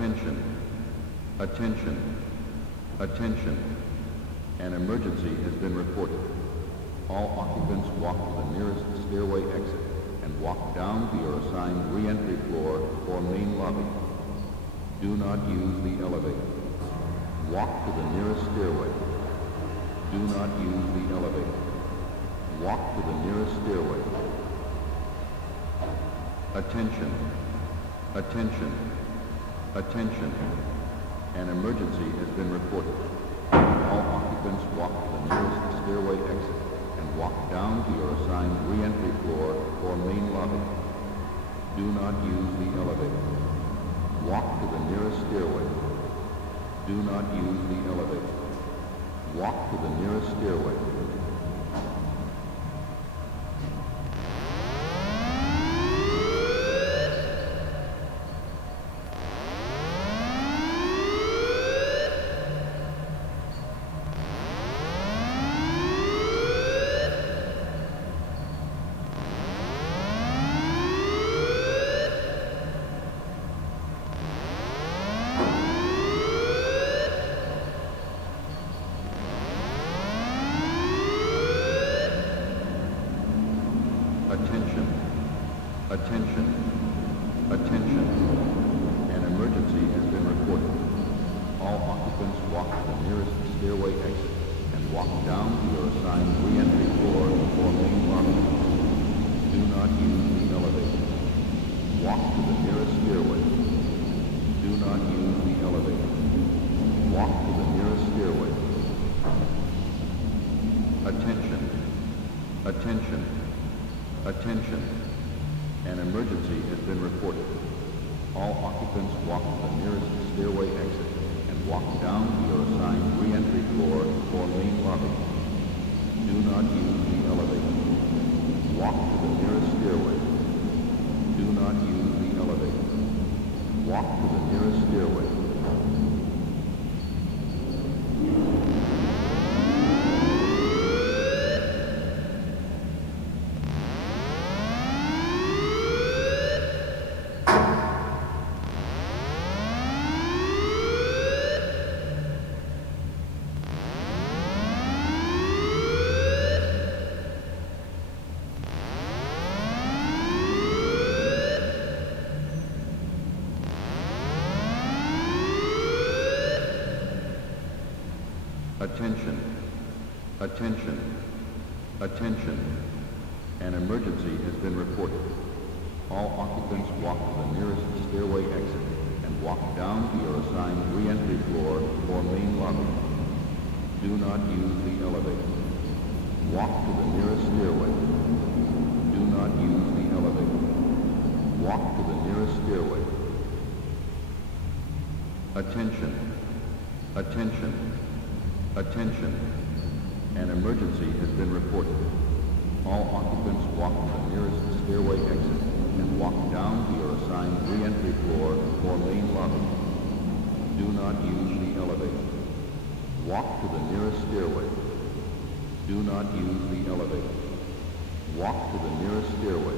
Attention. Attention. Attention. An emergency has been reported. All occupants walk to the nearest stairway exit and walk down to your assigned re-entry floor or main lobby. Do not use the elevator. Walk to the nearest stairway. Do not use the elevator. Walk to the nearest stairway. Attention. Attention. Attention. An emergency has been reported. All occupants walk to the nearest stairway exit and walk down to your assigned re-entry floor or main lobby. Do not use the elevator. Walk to the nearest stairway. Do not use the elevator. Walk to the nearest stairway. Attention. Attention. Attention. An emergency has been reported. All occupants walk to the nearest stairway exit and walk down to your assigned re-entry floor or main lobby. Do not use the elevator. Walk to the nearest stairway. Do not use the elevator. Walk to the nearest stairway. Attention. Attention. Attention. An emergency has been reported. All occupants walk to the nearest stairway exit and walk down to your assigned re-entry floor or main lobby. Do not use the elevator. Walk to the nearest stairway. Do not use the elevator. Walk to the nearest stairway. Attention. Attention. Attention. An emergency has been reported. All occupants walk to the nearest stairway exit and walk down to your assigned re-entry floor or main lobby. Do not use the elevator. Walk to the nearest stairway. Do not use the elevator. Walk to the nearest stairway. Attention. Attention. Attention. An emergency has been reported. All occupants walk to the nearest stairway exit and walk down to your assigned re-entry floor or main lobby. Do not use the elevator. Walk to the nearest stairway. Do not use the elevator. Walk to the nearest stairway.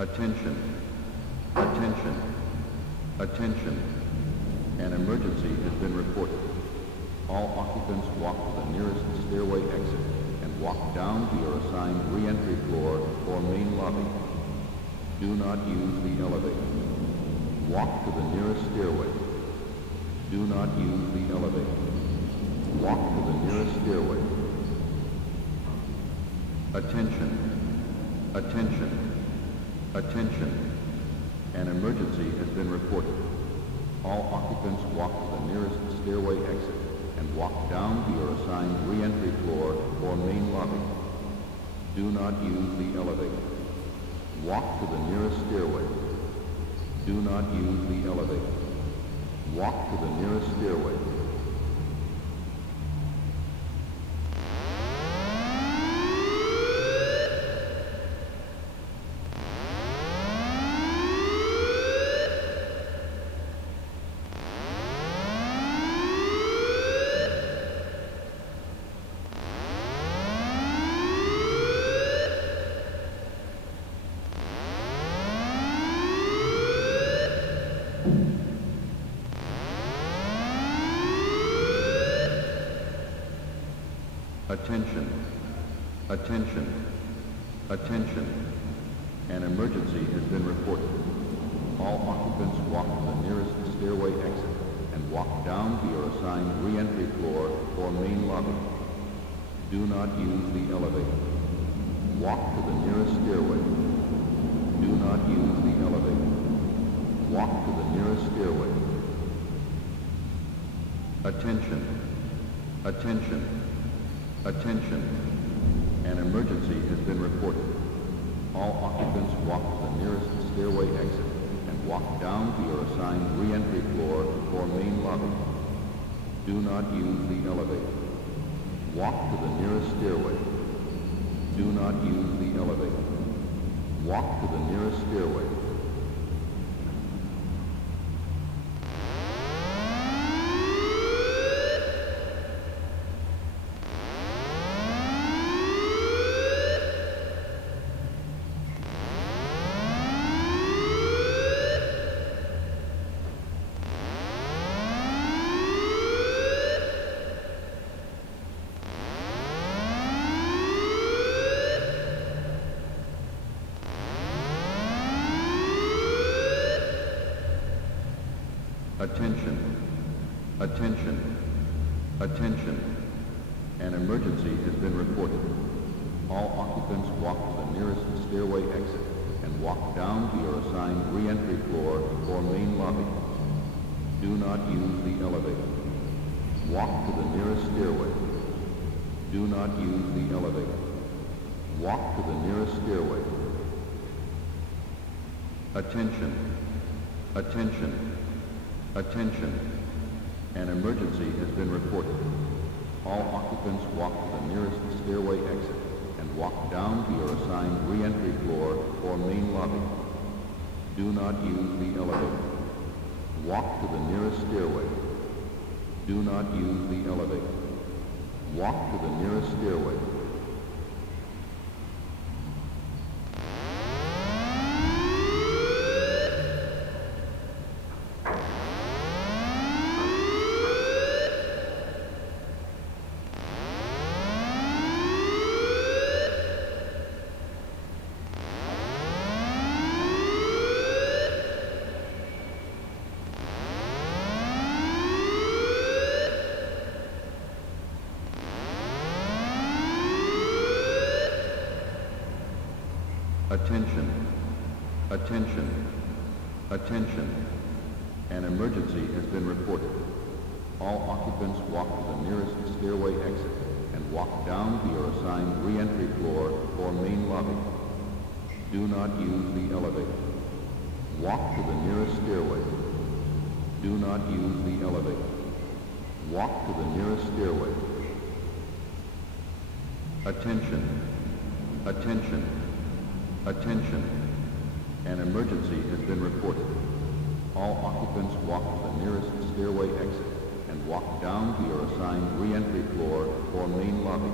Attention. Attention. Attention. An emergency has been reported. All occupants walk to the nearest stairway exit and walk down to your assigned re-entry floor or main lobby. Do not use the elevator. Walk to the nearest stairway. Do not use the elevator. Walk to the nearest stairway. Attention. Attention. Attention. An emergency has been reported. All occupants walk to the nearest stairway exit and walk down to your assigned re-entry floor or main lobby. Do not use the elevator. Walk to the nearest stairway. Do not use the elevator. Walk to the nearest stairway. Attention, attention, attention. An emergency has been reported. All occupants walk to the nearest stairway exit and walk down to your assigned re-entry floor or main lobby. Do not use the elevator. Walk to the nearest stairway. Do not use the elevator. Walk to the nearest stairway. Attention, attention. Attention, an emergency has been reported. All occupants walk to the nearest stairway exit and walk down to your assigned re-entry floor or main lobby. Do not use the elevator. Walk to the nearest stairway. Do not use the elevator. Walk to the nearest stairway. Attention, attention, attention. An emergency has been reported. All occupants walk to the nearest stairway exit and walk down to your assigned re-entry floor or main lobby. Do not use the elevator. Walk to the nearest stairway. Do not use the elevator. Walk to the nearest stairway. Attention, attention. Attention, an emergency has been reported. All occupants walk to the nearest stairway exit and walk down to your assigned re-entry floor or main lobby. Do not use the elevator. Walk to the nearest stairway. Do not use the elevator. Walk to the nearest stairway. Attention, attention, attention. An emergency has been reported. All occupants walk to the nearest stairway exit and walk down to your assigned re-entry floor or main lobby. Do not use the elevator. Walk to the nearest stairway. Do not use the elevator. Walk to the nearest stairway. Attention, attention. Attention, an emergency has been reported. All occupants walk to the nearest stairway exit and walk down to your assigned re-entry floor or main lobby.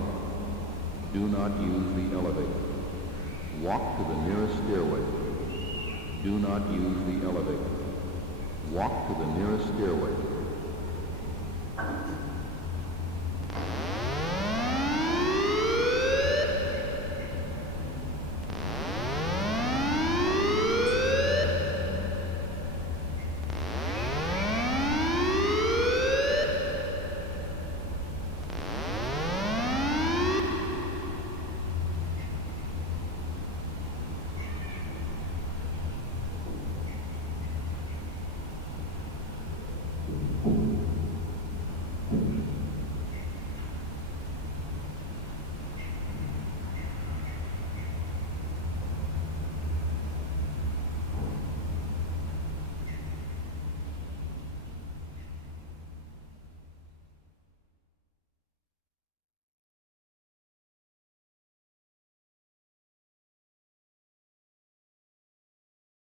Do not use the elevator. Walk to the nearest stairway. Do not use the elevator. Walk to the nearest stairway.